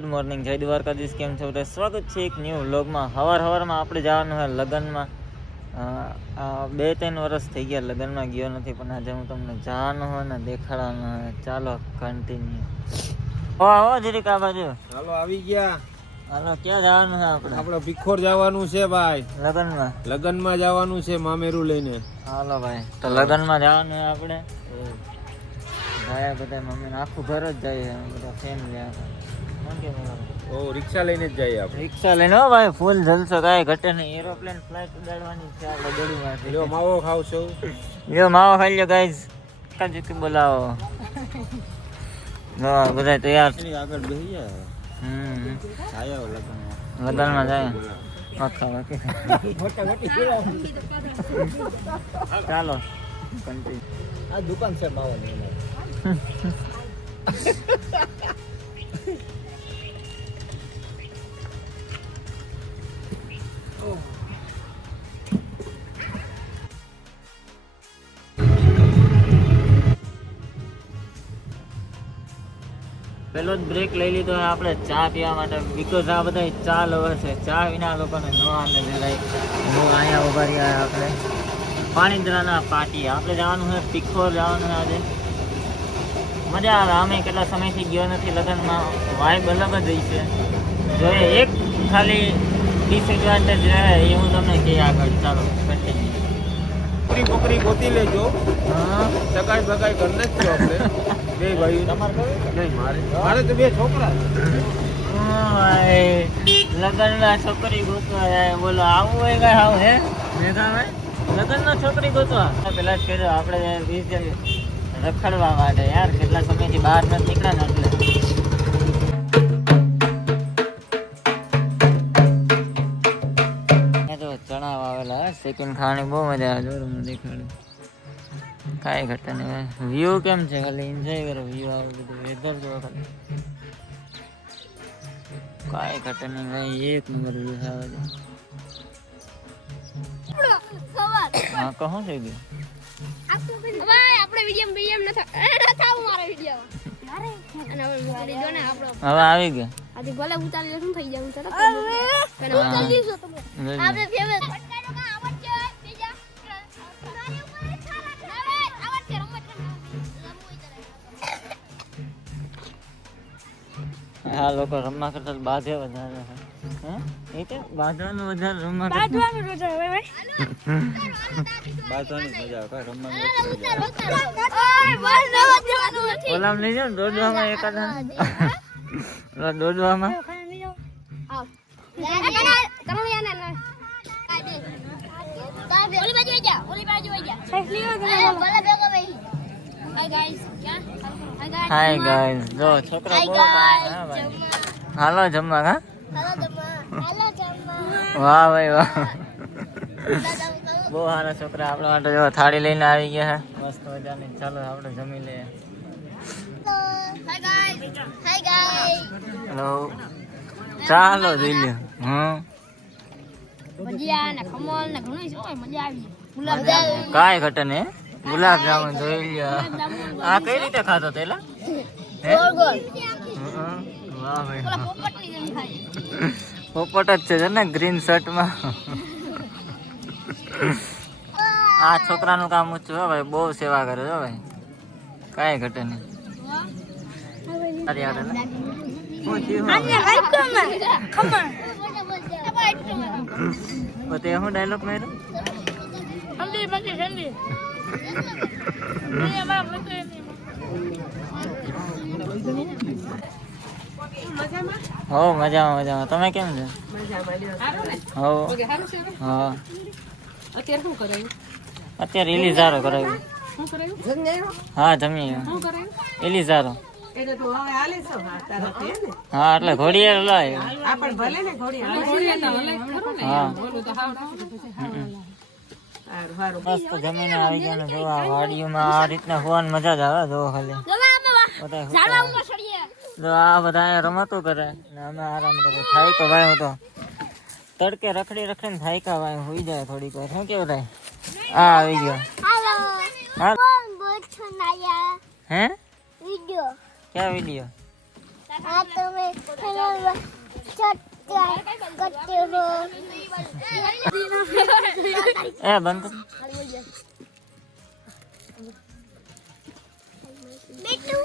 Good morning, જય દ્વારકાધીશ. કેમ છો? સ્વાગત છે એક ન્યૂ વ્લોગમાં. સવારમાં આપણે જવાનું હોય લગ્નમાં. 2-3 વર્ષ થઈ ગયા લગ્નમાં ગયો નથી, પણ આજે હું તમને જવાનું હોય ને દેખાડવાનું હોય. ચાલો કન્ટિન્યુ. આવો જરીક આ બાજુ. ચાલો આવી ગયા. હાલો, ક્યાં જવાનું છે આપણે? આપણે ભીખોર જવાનું છે ભાઈ. લગ્નમાં જવાનું છે મામેરું લઈને. હાલો ભાઈ, તો લગ્નમાં જવાનું હોય આપણે. બધા મમ્મીને આખું ઘર જ જાય, બધા ફેમિલી. રિક્ષા લઈને જ જઈએ આપણે. રિક્ષા લઈને હો ભાઈ, ફૂલ જલસો, કાંઈ ઘટે નહીં. એરોપ્લેન ફ્લાઇટ ઉડાડવાની છે આપણે ગળુમાં. લ્યો માવો ખાવ છો? લ્યો માવો ખાઈ લ્યો ગાઈઝ. કાજુકી બોલાવો. બધા તૈયાર. આગળ બેસી જાય. લગ્નમાં જાય. ચાલો આ દુકાન છે માવો. પેલો જ બ્રેક લઈ લીધો આપણે ચા પીવા માટે, બીકોઝ આ બધા ચા લવર છે. ચા વિના લોકોને ન આને જરાય. હું અહીંયા ઉભા રહ્યા આપણે પાણીદ્રાના પાટી. આપણે જવાનું છે પિખોર જવાનું છે આજે. મજા આવે. અમે કેટલા સમયથી ગયો નથી લગ્નમાં. વાઇબ અલગ જ હોય છે. જોઈએ એક ખાલી ડિસએડવાન્ટેજ રહે એ હું તમને કહી આગળ. ચાલો કન્ટિન્યુ. છોકરી ગોતી લેજો. હા, સગાઈ બગાઈ કરી નાખજો આપણે બે ભાઈ. મારે તો બે છોકરા. લગ્નમાં છોકરી ગોતવા જાય. બોલો આવું હોય કઈ આવું હે મેઘાભાઈ? લગ્નમાં છોકરી ગોતવા પેલા જ કર્યો આપણે રખડવા માટે. યાર કેટલા સમયથી બહાર નથી નીકળ્યા ને એટલે. ચણા વાવેલા સેકન્ડ ખાવાની બહુ મજા આવે. જોર હું દેખાડું. કાંઈ ઘટે નહીં. વ્યૂ કેમ છે? ખાલી એન્જોય કરો. વ્યૂ આવે બધું. વેધર જો ખાલી કાંઈ ઘટે નહીં ભાઈ. એક નંબર વ્યૂ આવે છે. હા, કહો થઈ ગયું. હવે આવી ગયા. આ લોકો રમવા કરતા બાંધે વધારે છે. એ કે બાંધવાનું વધારે રમવા બાંધવાની મજા આવે. ઓલામ લઈ જાવ દોડવામાં. એકાદા દોડવામાં હાય ગાઈસ. જો છોકરા હાલો જમવા. હા, વાહ ભાઈ વાહ. બહુ સારા છોકરા આપણા માટે. જો થાળી લઈને આવી ગયા છે મસ્ત મજાની. ચાલો આપણે જમી લઈએ. હેલો, ચાલો જોઈ લ્યો. કાંઈ ઘટે ને. ગુલાબ જામુન જોઈ લ્યો. આ કઈ રીતે ખાતો પેલા? વાહ ભાઈ, પોપટ જ છે ને ગ્રીન શર્ટમાં. આ છોકરાનું કામ ઊંચું હો ભાઈ. બહુ સેવા કરે છે ભાઈ. કાંઈ ઘટે નહીં. હું ડાયલોગ માર્યો. હો મજામાં મજામાં. તમે કેમ છો? હો હા. અત્યારે ઇલીઝારો કરાવ્યું. હા જમી. ઇલીઝારો. હા એટલે ઘોડિયાર લાય. હા મસ્ત જમીને આવી ગયા. જોવા વાડીઓમાં આ રીતના હોવાની મજા જ આવે. જો ખાલી આ બધા રમતો કરે ને અમે આરામ કરીએ. થાય તો ભાઈ હું તો તડકે રખડી રખડીને થાયકા ભાઈ હોઈ જાય થોડીક વાર. શું કેવું થાય? આ આવી ગયો. હે? क्या वीडियो? આ તમે કરતે હો એ બંધ કર. બેટુ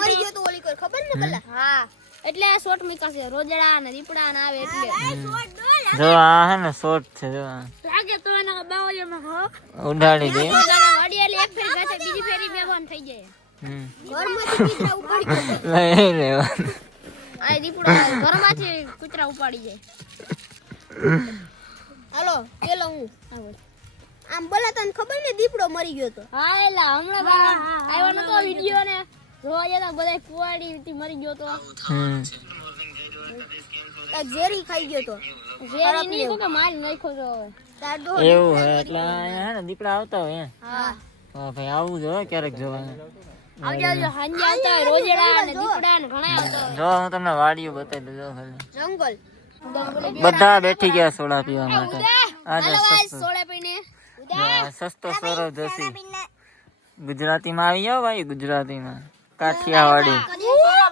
મરી ગયો તો ઓલી કોઈ ખબર ને પેલા હા એટલે આ શોર્ટ મીકા છે રોજડા ને દીપડા ને આવે એટલે જો આ હે ને શોર્ટ છે જો આ. લાગે તો એના બાવળિયામાં હો ઉડાડી દે. વાડી એટલે એક ફેરી ગાશે બીજી ફેરી બેવાન થઈ જાય ઘરમાંથી કૂતરા ઉપાડી જાય લઈ લેવા. આ દીપડા ઘરમાંથી કૂતરા ઉપાડી જાય હાલો પેલો હું આમ બોલા તને ખબર ને દીપડો મરી ગયો તો હા એલા હમણાં આવ્યો નતો વિડિયો ને જોવા જતા બધા કુવાડી થી મરી ગયો તો એક ઝેરી ખાઈ ગયો તો ઝેરી ની તો કે મારી નાખ્યો તો હવે તાડો એવું હે એટલે અહીંયા હે ને દીપડા આવતા હોય હા હા ભાઈ આવું જો ક્યારેક જોવાનું. આવજો આવજો હાંજે આવતા હોય રોજડા ને દીપડા ને ઘણા આવતા હોય જો હું તમને વાડીઓ બતાવી દઉં જો ખાલી. જંગલ બધા બેઠી ગયા સોડા પીવા માટે. આજે હાલો ભાઈ સસ્તો સોડા પીને સસ્તો સોરો જોશી. ગુજરાતીમાં આવી જાવ ભાઈ ગુજરાતીમાં કાઠિયાવાડી.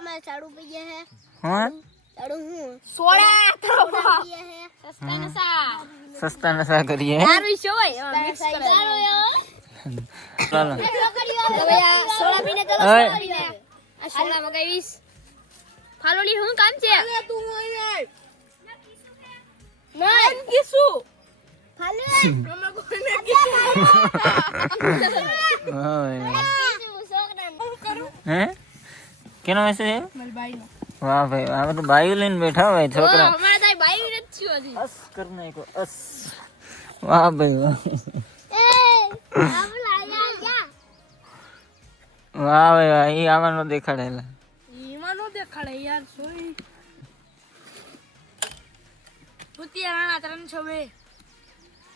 મેં ચાડુ પી ગયા હે હું ચાડુ હું સોડા પીએ હે સસ્તા નસા સસ્તા નશા કરીએ હે? દારૂ છે ઓય મિક્સ કરે ચાલો સોડા પીને ચલો ઓય. સોડા પીને આ સોડા મગાવીશ ફાલોલી હું કામ છે તું અહીંયા ના કીસુ ફાલે મમ્મા કોઈને ઓય. કીસુ છોકરા કરું હે કેનો મેસેજ છે? મારી બાઈનો વાહ ભાઈ આ તો બાયું લઈને બેઠા હોય છોકરા. અમારા તાઈ બાઈ નથી થયો હજી અસ કર નાખો અસ. વાહ ભાઈ વાહ. એ આવલા યા વાહ ભાઈ વાહ ઈ આમાં નો દેખાડેલા. ઈમાં નો દેખાડે યાર સોઈ પુતિયા નાના ત્રણ છવે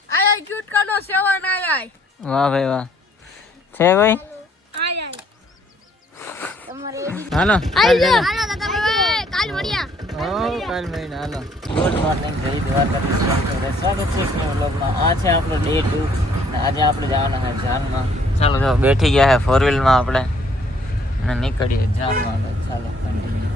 આય ક્યુટ કાનો સેવન આય વાહ ભાઈ વાહ છે ભાઈ. આય તમારે હાલો કાલ જઈએ. હાલો દાદા ભાઈ કાલ મળ્યા ઓ કાલ મહિના હાલો. ગુડ મોર્નિંગ જય દ્વારકાધીશ. સ્વાગત છે એક નવા વ્લોગમાં. આ છે આપણો ડે 2 અને આજે આપણે જવાના છે જાનમાં. ચાલો જો બેઠી ગયા છે 4 વ્હીલમાં આપણે અને નીકળીએ જાનમાં. ચાલો કન્ટિન્યુ.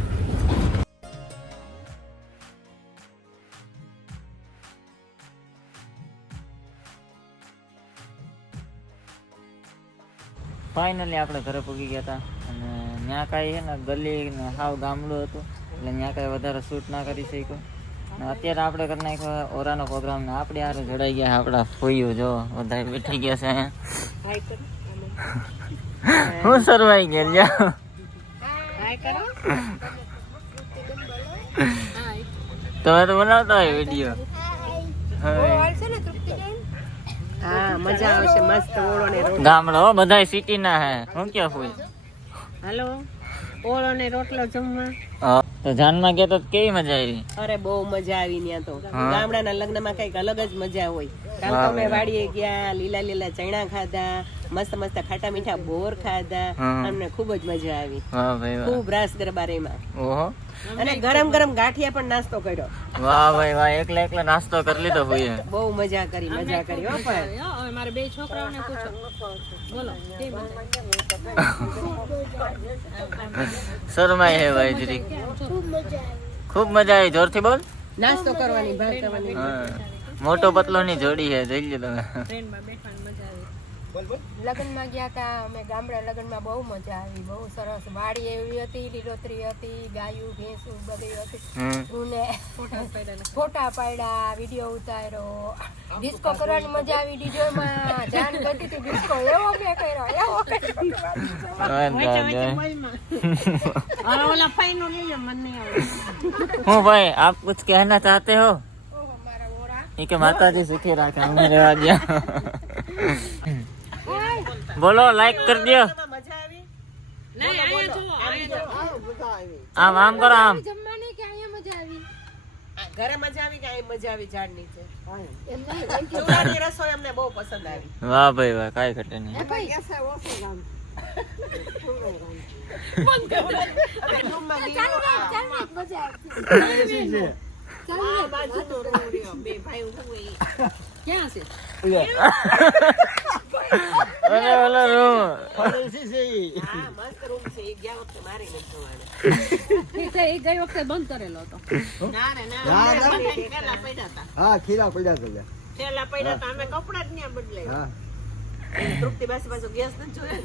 ફાઇનલી આપણે ઘરે પૂગી ગયા હતા અને ત્યાં કાંઈ છે ને ગલી ને હાવ ગામડું હતું એટલે ત્યાં કાંઈ વધારે શૂટ ના કરી શક્યો. અને અત્યારે આપણે કરી નાખ્યો ઓરાનો પ્રોગ્રામ ને આપણે યાર જોડાઈ ગયા આપણા ફોઈઓ જો બધા બેઠી ગયા છે અહીંયા. હું સરવાઈ ગયા લ્યા. તમે તો બનાવતા હોય વિડીયો. હા મજા આવશે મસ્ત ઓળો ને રોટલો ગામડો બધા સિટી ના હે હું ક્યાં ફોઈ. હાલો ઓળો ને રોટલો જમવા તો જાનમાં ગયા તો કેવી મજા આવી? અરે બહુ મજા આવી ત્યાં તો હા. ગામડાના લગ્નમાં કઈક અલગ જ મજા હોય. કાલ તો અમે વાડીએ ગયા લીલા લીલા ચણા ખાધા મસ્ત મસ્ત ખાટા મીઠા બોર ખાધા હા. અમને ખૂબ જ મજા આવી વાહ ભાઈ વાહ. ખૂબ રાસ ગરબા રેમાં ઓહો અને ગરમ ગરમ ગાંઠિયા પણ નાસ્તો કર્યો વાહ ભાઈ વાહ એકલા એકલા નાસ્તો કરી લીધો ભાઈએ. બહુ મજા કરી હો પણ મારે બે છોકરાઓને પૂછો બોલો શરમાય હે ભાઈ જરીક. ખૂબ મજા આવી જોરથી બોલ. નાસ્તો કરવાની ભાગ કરવાની હા. મોટો પતલો ની જોડી હે જોઈ લો તમે. ટ્રેનમાં બેઠવાની મજા આવી લગ્નમાં ગયા હતા અમે ગામડા લગ્નમાં બહુ મજા આવી બહુ સરસ વાડી એવી હતી લીલોતરી હતી ગાયું ભેંસું બધી હતી હમ. ને ફોટા પાડ્યા વિડીયો ઉતાર્યો ડિસ્કો કરવાની મજા આવી ડીજોમાં જાન કરતી હતી ડિસ્કો એવો મેં કર્યો એવો કર્યો. હવે ઓલા ફાઈનો લઈ લે મને નહીં આવડે હું ભાઈ આપ कुछ कहना चाहते हो? ये के माताजी सुखी रखे हमें रेवा दिया. बोलो लाइक कर दियो. आम आम करो आम. જમવાની કે અહીંયા મજા આવી ઘરે મજા આવી કે અહીં મજા આવી ઝાડ નીચે ચૂલાની રસોઈ અમને બહુ પસંદ આવી वाह भाई वाह काय घटे नहीं. ક્યાં છે અને ઓલો રૂમ હા મસ્ત રૂમ છે એ ગયા વખતે મારી નથી જોવાનું એ ગઈ વખતે બંધ કરેલો હતો. ના રે ના ના, અમે ના. ઠેલા પડ્યા હતા હા ખીરા પડ્યા છે ત્યાં. ઠેલા પડ્યા હતા અમે કપડા જ ન્યા બદલાવ્યા હા તૃપ્તિ પાછો ગેસ ન જોયો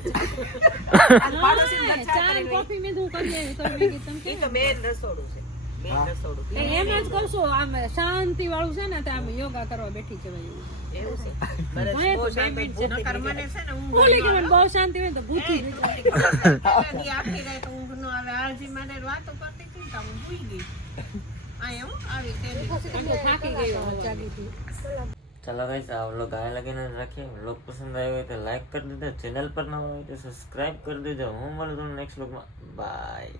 પાડોશી હા, ચા ને કોફી મેં હું કરી આવી તો મેં કીધું તમે એ કેમ? તો મેન રસોડું છે મેન રસોડું એ એમ જ કરશું આમ શાંતિ વાળું છે ને ત્યાં આમ યોગા કરવા બેઠી છે ભાઈ. એવું છે મને બહુ તો શાંત બે મિનિટ ભૂખ નકર નીકળી મને જાય. છે ને બોલી કે મને બહુ શાંતિ હોય ને તો ભૂખી જ જાય. આખી રાત ઊંઘ ન આવે આળજી મને વાતો કરતી હતી તો હું ભૂઈ ગઈ આ આવી તેની એમ તો થાકી ગયો જાગી હતી. चलो गाइस आप लोग आए लगे ना रखिए लोग पसंद आए हुए तो लाइक कर दीजिए चैनल पर ना हो तो सब्सक्राइब कर दीजिए हूँ મળું તમને નેક્સ્ટ વ્લોગમાં બાય